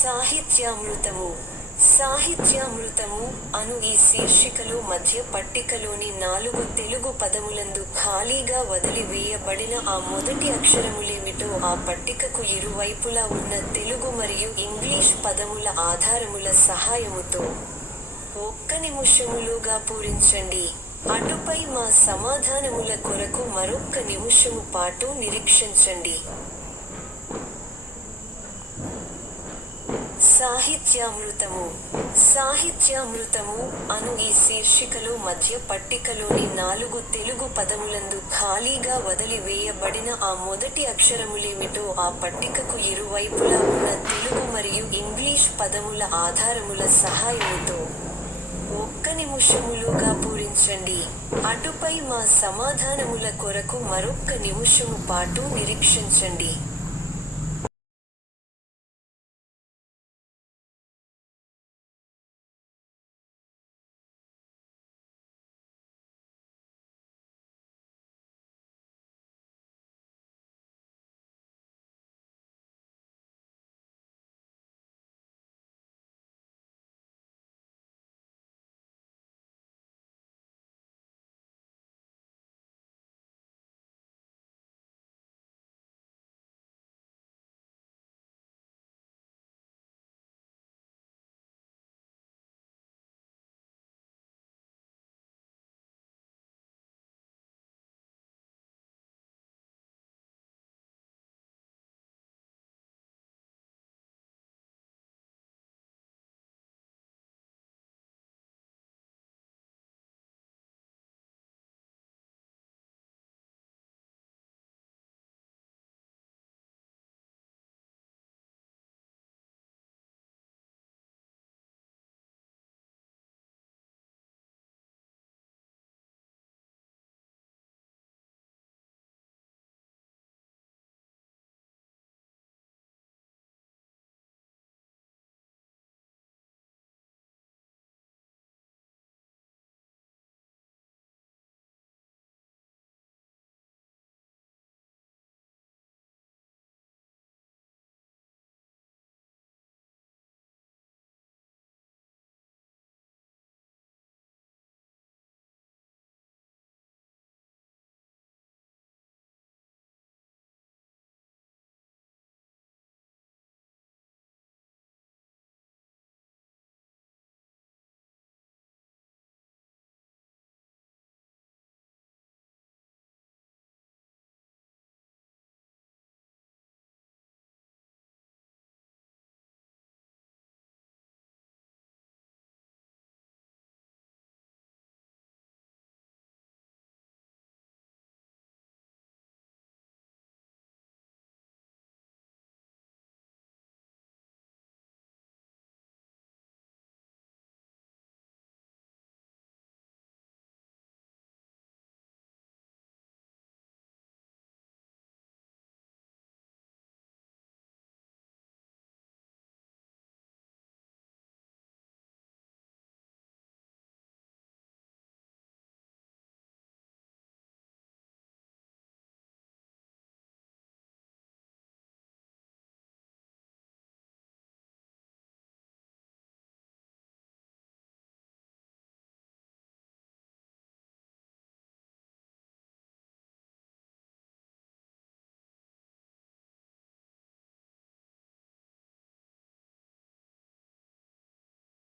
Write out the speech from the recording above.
సాహిత్యామృతము. సాహిత్యామృతము అను ఈ శీర్షికలో మధ్య పట్టికలోని 4 తెలుగు పదములందు ఖాళీగా వదిలి వేయబడిన ఆ మొదటి అక్షరములేమిటో ఆ పట్టికకు ఇరువైపులా ఉన్న తెలుగు మరియు ఇంగ్లీష్ పదముల ఆధారముల సహాయముతో 1 నిమిషములోగా పూరించండి. అటుపై మా సమాధానముల కొరకు మరొక్క నిమిషము పాటు నిరీక్షించండి. సాహిత్యామృతము. సాహిత్యామృతము అను ఈ శీర్షికలో మధ్య పట్టికలోని 4 తెలుగు పదములందు ఖాళీగా వదిలి వేయబడిన ఆ మొదటి అక్షరములేమిటో ఆ పట్టికకు ఇరువైపులా ఉన్న తెలుగు మరియు ఇంగ్లీష్ పదముల ఆధారముల సహాయముతో 1 నిమిషములోగా పూరించండి. అటుపై మా సమాధానముల కొరకు మరొక్క నిమిషము పాటు నిరీక్షించండి.